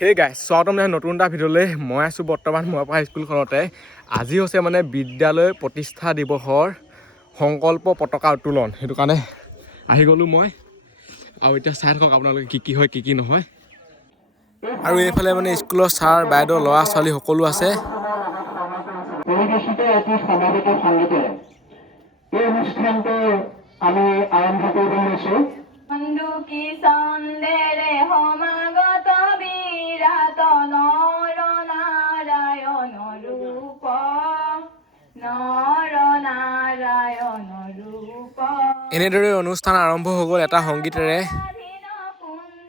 হে গাইছ স্বাগতম নতুন এটা ভিডিঅ'লৈ মই আছোঁ বৰ্তমান মই পঢ়া স্কুলখনতে আজি হৈছে মানে বিদ্যালয় প্ৰতিষ্ঠা দিৱসৰ সংকল্প পতাকা উত্তোলন সেইটো কাৰণে আহি গ'লোঁ মই আৰু এতিয়া চাই থাকক আপোনালোকে কি হয় কি নহয় আৰু এইফালে মানে স্কুলৰ ছাৰ বাইদেউ ল'ৰা ছোৱালী সকলো আছে পৰিবেশিত এটি সমাবেত সংগীতেৰে এই অনুষ্ঠানটো আমি আৰম্ভ কৰিব লৈছোঁ কি সন্দেৰে সমাগত বিৰাট নৰ নাৰায়ণ ৰূপ এনেদৰে অনুষ্ঠান আৰম্ভ হৈ গ'ল এটা সংগীতেৰে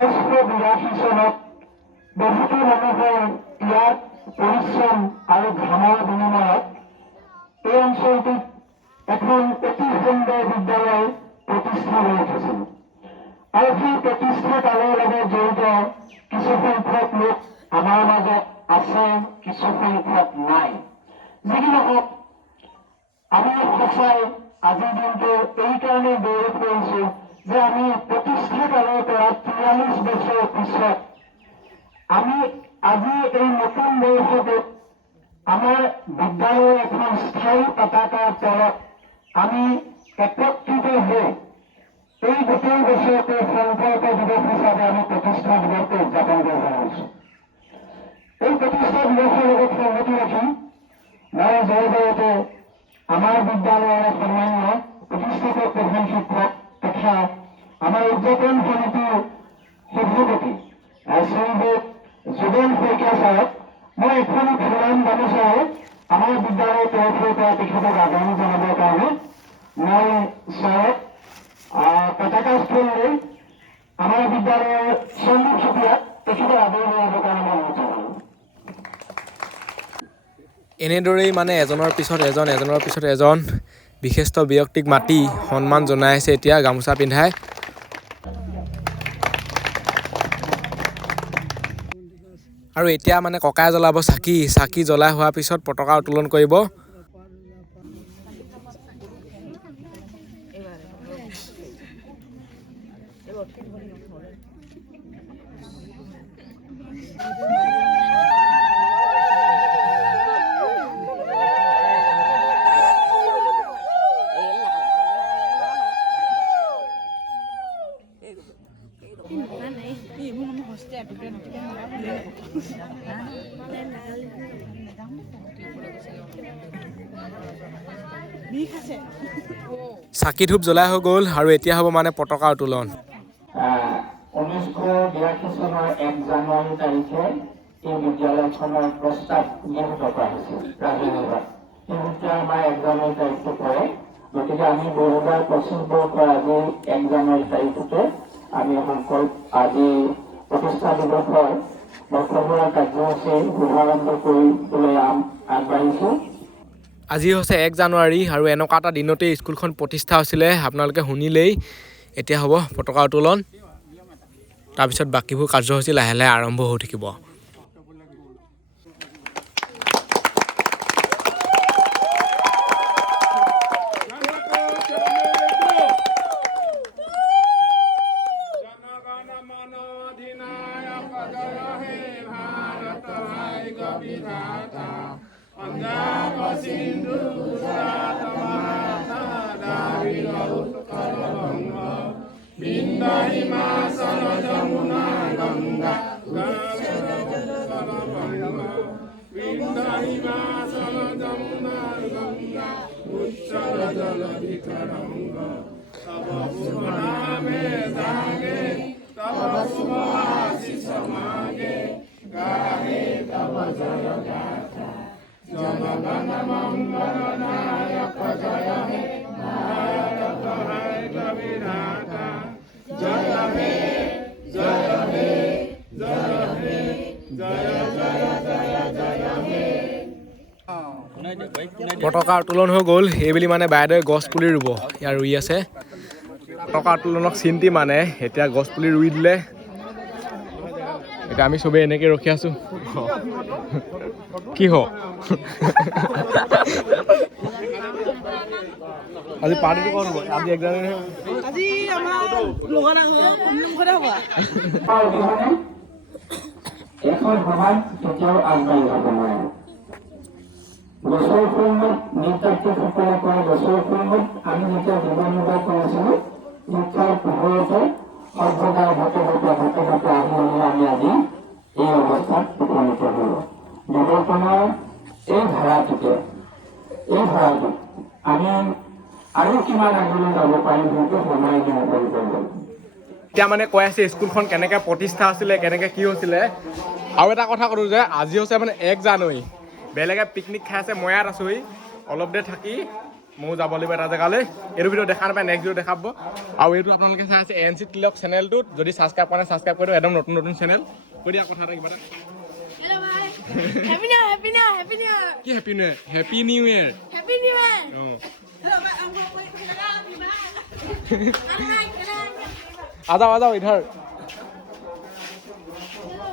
1982 চনত বহুতো মানুহে ইয়াত পৰিশ্ৰম আৰু ঘামৰ বিনিময়ত এই অঞ্চলটোত এখন অতি সুন্দৰ বিদ্যালয় প্ৰতিষ্ঠা হৈ উঠিছিল আৰু সেই প্ৰতিষ্ঠা কালৰ লগত জড়িত কিছু সংখ্যক লোক আমাৰ মাজত আছে কিছু সংখ্যক নাই যি কি নহওক আমি সঁচাই আজিৰ দিনটো এইকাৰণে গৌৰৱ কৰিছোঁ যে আমি প্ৰতিষ্ঠা কালৰ পৰা 43 বছৰ পিছত আমি আজি এই নতুন বৰ্ষটোত আমাৰ বিদ্যালয়ৰ এখন স্থায়ী পতাকাৰ তলত আমি একত্ৰিত হৈ এই গোটেই বছৰতে সংকল্প দিৱস হিচাপে আমি প্ৰতিষ্ঠা দিৱসটো উদযাপন কৰিব পাৰিছোঁ এই প্ৰতিষ্ঠা দিৱসৰ লগত সংগতি ৰাখি মই জয়জয়তে আমাৰ বিদ্যালয়ৰ সন্মানীয় প্ৰতিষ্ঠাপক প্ৰধান শিক্ষক তথা আমাৰ উদযাপন সমিতিৰ সভাপতি শ্ৰীযুত যোগেন শইকীয়া ছাৰক মই এখন ফুলাম গামোচাৰে আমাৰ বিদ্যালয়ৰ তৰফৰ পৰা তেখেতক আদৰণি জনাবৰ কাৰণে মই ছাৰক পতাকা স্থল লৈ আমাৰ বিদ্যালয়ৰ সন্মুখ চুবুৰীয়াত তেখেতৰ আদৰণি জনাবৰ কাৰণে মই অনুৰোধ জনালোঁ এনেদৰেই মানে এজনৰ পিছত এজন বিশিষ্ট ব্যক্তিক মাতি সন্মান জনাই আছে এতিয়া গামোচা পিন্ধাই আৰু এতিয়া মানে ককাই জ্বলাব চাকি জ্বলাই হোৱাৰ পিছত পতাকা উত্তোলন কৰিব চাকি ধূপ জ্বলাই হৈ গ'ল আৰু এতিয়া হ'ব মানে পতাকা উত্তোলন 1982 চনৰ 1 জানুৱাৰী তাৰিখে এই বিদ্যালয়খনৰ প্ৰস্তাৱ গৃহীত কৰা হৈছিল ৰাজহুৱা সেই সূত্ৰে আমাৰ 1 জানুৱাৰী তাৰিখটো পৰে গতিকে আমি 2025 বৰ্ষৰ আজি 1 জানুৱাৰী তাৰিখতে আমি আজি প্ৰতিষ্ঠা দিৱসৰ বৰ্ষবৰা কাৰ্যসূচী শুভাৰম্ভ কৰিবলৈ আগবাঢ়িছোঁ আজি হৈছে 1 জানুৱাৰী আৰু এনেকুৱা এটা দিনতে স্কুলখন প্ৰতিষ্ঠা হৈছিলে আপোনালোকে শুনিলেই এতিয়া হ'ব পতাকা উত্তোলন তাৰপিছত বাকীবোৰ কাৰ্যসূচী লাহে লাহে আৰম্ভ হৈ থাকিব পতাকা উত্তোলন হৈ গ'ল এইবুলি মানে বাইদেৱে গছ পুলি ৰুব ইয়াৰ ৰুই আছে পতাকা উত্তোলনক চিন্তি মানে এতিয়া গছ পুলি ৰুই দিলে এতিয়া আমি চবেই এনেকৈ ৰখি আছোঁ কি হ আজি পাৰ্টিটো ক'ত হ'ব আজি একদম আজি আমাৰ লগা নাগৰ হ'ব এখন সমাজ কেতিয়াও আগবাঢ়ি যাব নোৱাৰে। গছৰ ফলমত নৃতাত্ত্বিকসকলে কয় গছৰ ফলমত আমি যেতিয়া জীৱন নিৰ্বাহ কৰিছিলোঁ শিক্ষাৰ পোহৰতে সভ্যতাৰ ঘটে আহি আমি আজি এই অৱস্থাত উপনীত হ'লোঁ। বিৱৰ্তনৰ এই ধাৰাটোত আমি আৰু কিমান আগলৈ যাব পাৰিম সেইটো সময় নিৰ্ধাৰণ কৰিব। এতিয়া মানে কৈ আছে স্কুলখন কেনেকৈ প্ৰতিষ্ঠা হৈছিলে, কেনেকৈ কি হৈছিলে। আৰু এটা কথা ক'লোঁ যে আজি হৈছে মানে 1 জানুৱাৰী, বেলেগে পিকনিক খাই আছে, মই ইয়াত আছোঁহি। অলপ দেৰি থাকি ময়ো যাব লাগিব এটা জেগালৈ। এইটো ভিডিঅ' দেখা নাপায়, নেক্সট ভিডিঅ' দেখাব। আৰু এইটো আপোনালোকে চাই আছে ANC তিলক চেনেলটোত, যদি ছাবস্ক্ৰাইব কৰা নাই ছাবস্ক্ৰাইব কৰি দিয়ক, একদম নতুন চেনেল। কৈ দিয়া কথা এটা কিবা এটা। Happy New Year, Happy New Year, Happy New Year. কি happy new year? Happy new year. Happy New Year. অঁ Hello, আজাও ইধৰ।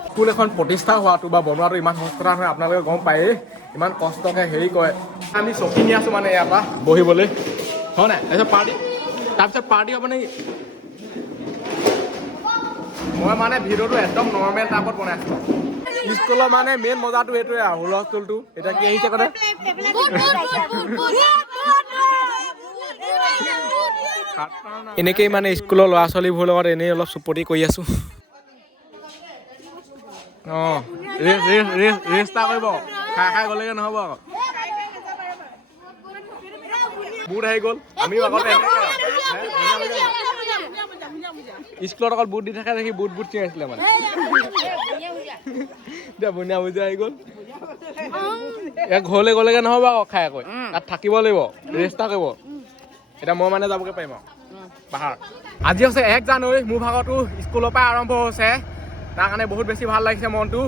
স্কুল এখন প্ৰতিষ্ঠা হোৱাটো বা বনোৱাটো ইমান সহজ কথা নহয়, আপোনালোকে গম পায়েই। ইমান কষ্টকৈ হেৰি কৰে। আমি চকী নি আছোঁ মানে ইয়াৰ পৰা বহিবলৈ, হয় নাই? তাৰপিছত পাৰ্টি হ'ব নেকি? মই মানে ভিডিঅ'টো একদম নৰ্মেল টাইপত বনাই আছোঁ। স্কুলৰ মানে মেইন মজাটো এইটোৱে আৰু হুলস্থুলটো। এতিয়া কি আহিছে কথা? এনেকেই মানে স্কুলৰ ল'ৰা ছোৱালীবোৰৰ লগত এনেই অলপ চুপতি কৰি আছোঁ। অঁ ৰেষ্টা কৰিব, খাই গ'লেগৈ নহ'ব আকৌ। বুট আহি গ'ল, আমিও আগতে স্কুলত অকল বুট দি থাকে দেখি বুট চিঙাইছিলে মানে। এতিয়া বুনিয়া ভুজিয়া আহি গ'ল। ইয়াত ঘৰলৈ গ'লেগৈ নহ'ব আকৌ খাই আকৌ, তাত থাকিব লাগিব, ৰেষ্টা কৰিব। এতিয়া মই মানে যাবগৈ পাৰিম আৰু পাহাৰ। আজি হৈছে 1 জানুৱাৰী, মোৰ ভাগতো স্কুলৰ পৰা আৰম্ভ হৈছে। তাৰ কাৰণে বহুত বেছি ভাল লাগিছে মনটো।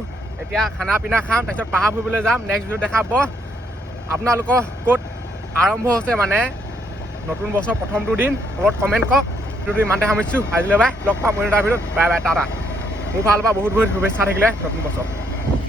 এতিয়া খানা পিনা খাম, তাৰপিছত পাহাৰ ফুৰিবলৈ যাম। নেক্সট ভিডিঅ' দেখাব আপোনালোকৰ ক'ত আৰম্ভ হৈছে মানে নতুন বছৰ প্ৰথমটো দিন। তলত কমেণ্ট কৰক। ভিডিঅ'টো ইমানতে সামৰিছোঁ। আজিলৈ বাই, লগ পাম অন্য এটা ভিডিঅ'ত। Bye bye, Tata. মোৰ ফালৰ পৰা বহুত শুভেচ্ছা থাকিলে নতুন বছৰ।